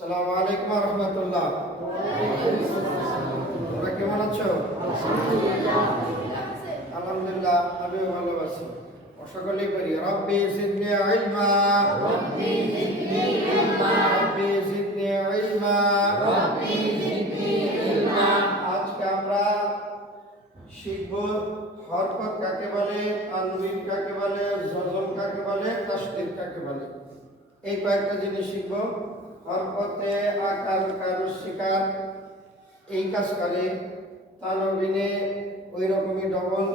আসসালামু আলাইকুম ওয়া রাহমাতুল্লাহ। তোমরা কেমন আছো? আলহামদুলিল্লাহ, আমিও ভালো আছি। সকলেই করি রব্বি জিদনি ইলমা, রব্বি জিদনি ইলমা, রব্বি জিদনি ইলমা, রব্বি জিদনি ইলমা। আজকে আমরা শিখব হরকত কাকে বলে, তানবিন কাকে বলে, জজম কাকে বলে, তাসদীদ কাকে বলে। এই কয়েকটা জিনিস শিখব। হরকতে আকার কারুর শিকার এই কাজ করে, তানবিনে ওই রকমই ডবল,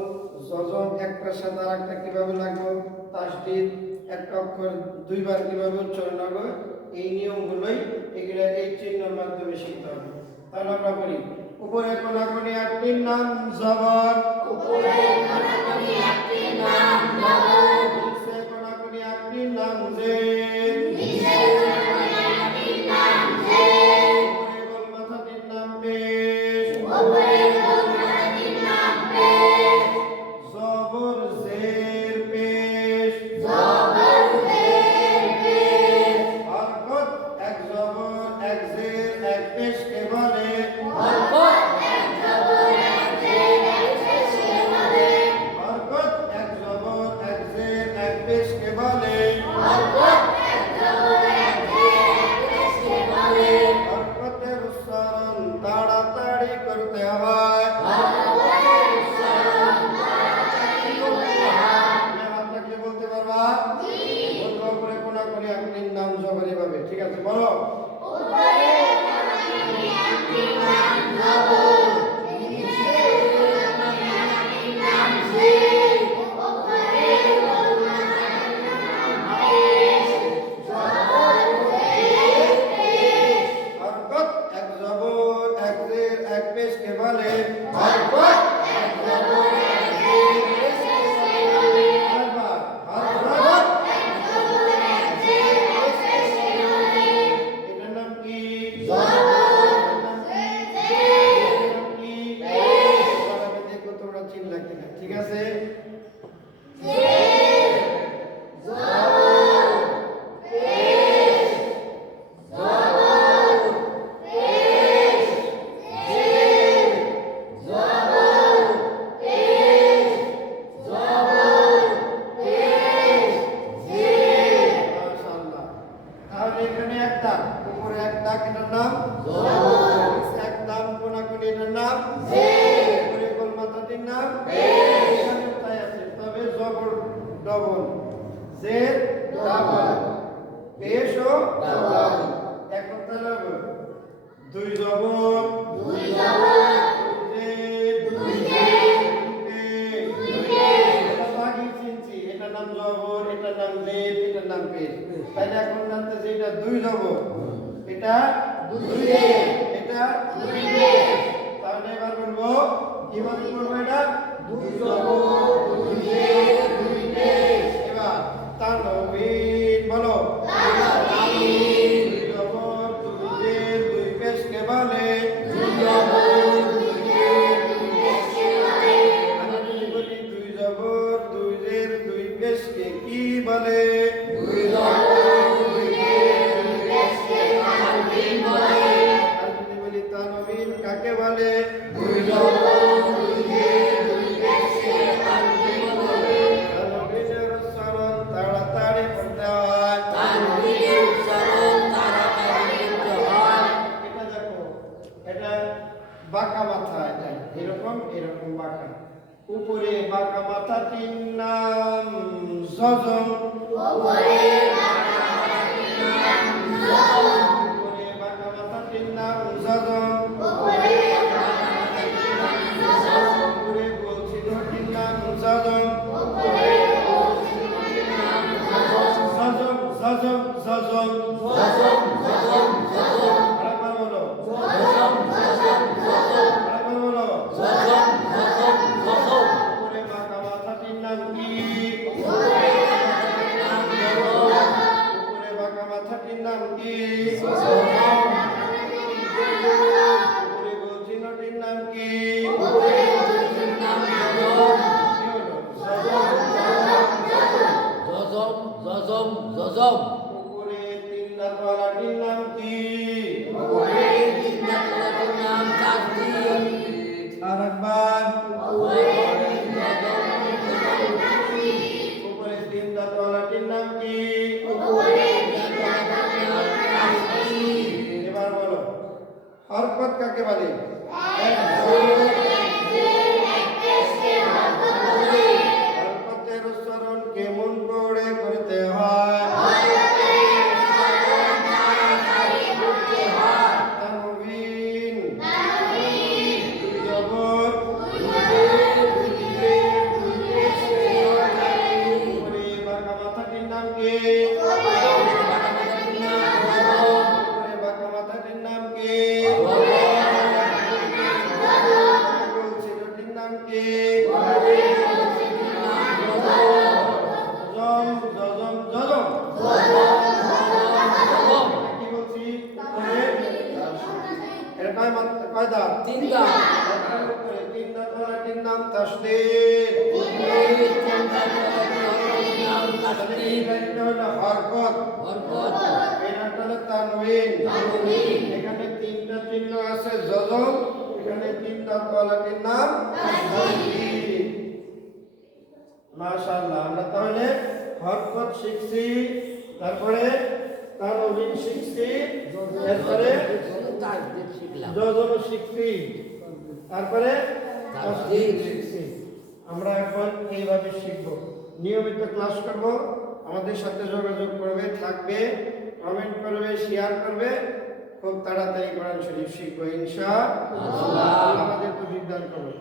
জজম একটার সাথে আর একটা কিভাবে লাগবে, তাসদীদ একটা অক্ষর দুইবার কিভাবে উচ্চারণ হবে, এই নিয়মগুলোই এগুলো এই চিহ্নের মাধ্যমে শিখতে হবে। তাহলে আমরা বলি উপরে কোনাকুনি একটির নাম জবর, উপরে কোনাকুনি একটির নাম জবর, নিচে কোনাকুনি একটির নাম জের, নিচে কোনাকুনি একটির নাম জের, উপরে গোল মাথাটির নাম পেশ, উপরে গোল মাথাটির নাম পেশ, জবর জের পেশ, জবর জের পেশ। হরকত এক জবর এক জের এক পেশকে বলে, হরকত এক জবর এক জের এক পেশকে বলে, হরকত এক জবর এক জের এক পেশকে বলে, হরকত এক জবর এক জের এক পেশকে বলে, হরকতের উচ্চারণ তাড়াতাড়ি করতে হয়। হরকতের উচ্চারণ তাড়াতাড়ি করতে হয়। তুমি হাত রাখলে বলতে পারবা? বলবো উপরে কোনাকুনি একটির নাম জবর এভাবে, ঠিক আছে বলো। উপরে কোনাকুনি একটির নাম জবর, নিচে কোনাকুনি একটির নাম জের, উপরে গোল মাথাটির নাম পেশ, জবর জের পেশ। হরকত এক জবর এক জের এক পেশকে বলে, হরকত এক জবর এক জের এক পেশকে বলে, আরেকবার, হরকত। হরকত এক জবর এক জের এক পেশকে বলে, এটার নাম কি? জবর, এটার নাম কি? এটার নাম কি? এবার আমি দেখবো তোমরা চিনলা কিনা, ঠিক আছে? জের, জবর, পেশ, জবর, পেশ, জের, জবর, পেশ, জবর, পেশ, জের। মাশাআল্লাহ। তাহলে এখানে এক দাগ, উপরে এক দাগ, এটার নাম জবর, নিচে এক দাগ, কোনাকুনি এটার নাম জের, উপরে গোল মাথাটির নাম পেশ। এখানেও তাই আছে, তবে জবর ডবল, জের ডাবল, পেশও ডাবল। এখন তাহলে হবে দুই জবর দুই জবর, জের দুই জের, পেশ। দুই পেশ। এটা বাকি চিনছি, এটার নাম জবর, এটার নাম জের, এটার নাম পেশ। তাহলে এখন জানতেছি এটা দুই জবর, এটা দুই জের, এটা দুই পেশ। তাহলে এবার বলবো কিভাবে করবো এটা, দুই জবর, দুই জের, দুই পেশ। এবার তানবিন বলো, তানবিন, দুই জবর দুই জের দুই পেশকে বলে, দুই জবর, দুই জের, দুই পেশকে বলে, আমি যদি বলি দুই জবর দুই জের দুই পেশকে কি বলে, দুই জবর, দুই জের, দুই পেশকে তানবিন বলে, আর যদি বলি তানবিন কাকে বলে, দুই জবর, দুই জের, দুই পেশকে তানবিন বলে, তানবিনের উচ্চারণ তাড়াতাড়ি করতে হয়। তানবিনের উচ্চারণ তাড়াতাড়ি করতে হয়। এটা দেখো, এটা বাঁকা মাথা, এটা এরকম এরকম বাঁকা, উপরে বাঁকা মাথাটির নাম জজম, উপরে বাঁকা মাথাটির নাম জবর, উপরে বাঁকা মাথাটির নাম জজম, উপরে বাঁকা মাথাটির নাম জবর, উপরে গোল চিহ্নটির নাম জজম, উপরে গোল চিহ্নটির নাম জবর, জজম জজম জজম, জজম, জজম, জজম, আরেকবার বলো, জজম, জজম, জজম, আরেকবার বলো, জজম, জজম, জজম। উপরে বাঁকা মাথাটির নাম কি, উপরে বাঁকা মাথাটির নাম জবর, উপরে বাঁকা মাথাটির নাম কি, জজম, উপরে গোল চিহ্নটির নাম কি, উপরে গোল চিহ্নটির নাম জবর, কি হলো, জজম, জজম, জজম। উপরে তিন দাঁতওয়ালাটির নাম কি, হলো হরকত, এর অর্থ হলো তানউইন। এখানে তিনটা চিহ্ন আছে যজম, এখানে তিন দাঁতওয়ালাটির নাম তাসদীদ। মাশাআল্লাহ, আমরা তাহলে হরকত শিখছি, তারপরে তানউইন শিখছি, এরপরে যজম শিখছি, তারপরে তাসদীদ শিখছি। আমরা এখন এইভাবে শিখব, নিয়মিত ক্লাস করব, আমাদের সাথে যোগাযোগ করবে, থাকবে, কমেন্ট করবে, শেয়ার করবে। খুব তাড়াতাড়ি কোরআন শরীফ শিখবো ইনশাআল্লাহ। আমাদের তৌফিক দান করুন।